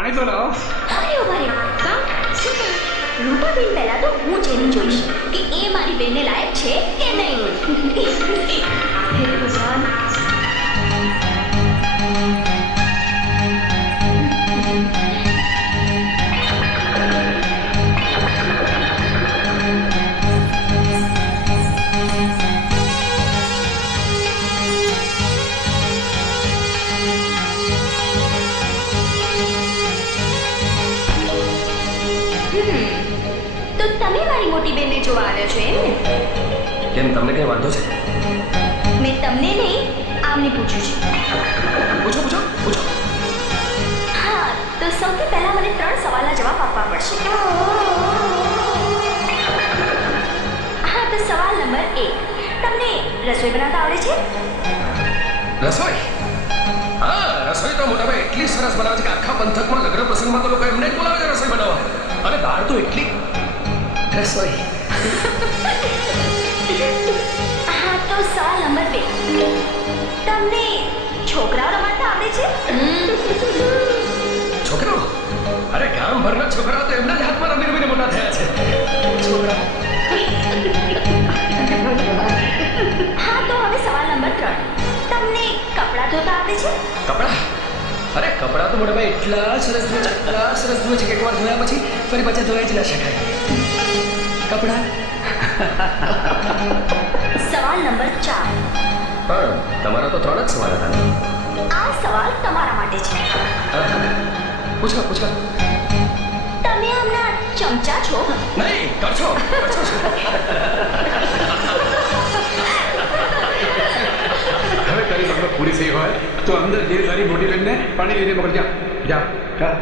પાણી તો લાવો. ઉભા રહ્યો. કામ શું કામ? રૂપાબેન પહેલા તો હું જઈને જોઈશ કે એ મારી બેનને લાયક છે કે નહીં. હે ભગવાન. તો તમે મારી મોટી બેનને જોવા આવ્યા છો એમ ને? કેમ તમને કઈ વાંધો છે? મેં તમને નહીં આમને પૂછ્યું છે. પૂછો પૂછો પૂછો. હા, તો સૌથી પહેલા મને 3 સવાલના જવાબ આપવા પડશે. હા, તો સવાલ નંબર 1, તમને રસોઈ બનાવતા આવડે છે? રસોઈ? હા, રસોઈ તો મોટાભાઈ એટલી સરસ બનાવે છે કે આખા પંથકમાં લગ્ન પ્રસંગમાં તો લોકો એમને જ બોલાવે છે રસોઈ બનાવવા. અને દાળ તો એટલી રસોઈ. હા, તો સવાલ નંબર 2, તમને છોકરાઓ રમાડતા આવડે છે? છોકરાઓ? અરે ગામભરના છોકરાઓ તો એમના જ હાથમાં રમી રમીને મોટા થયા છે. છોકરાઓ. હા, તો હવે સવાલ નંબર 3, તમને કપડાં ધોતા આવડે છે? કપડાં? અરે કપડાં તો મોટાભાઈ એટલા સરસ ધોવે છે, એટલા સરસ ધોવે છે કે એકવાર ધોયા પછી ફરી પાછા ધોઈ જ ના શકાય. કપડાં. સવાલ નંબર 4, પણ તમારા તો 3 જ સવાલ હતા ને? આ સવાલ તમારા માટે છે. પૂછો પૂછો. તમે આમના ચમચા છો? નહીં, કરશો કરશો છો. હવે તારી મતલબ પૂરી થઈ હોય તો અંદર જે તારી મોટી બેનને પાણી લઈને મોકલ. જા જા.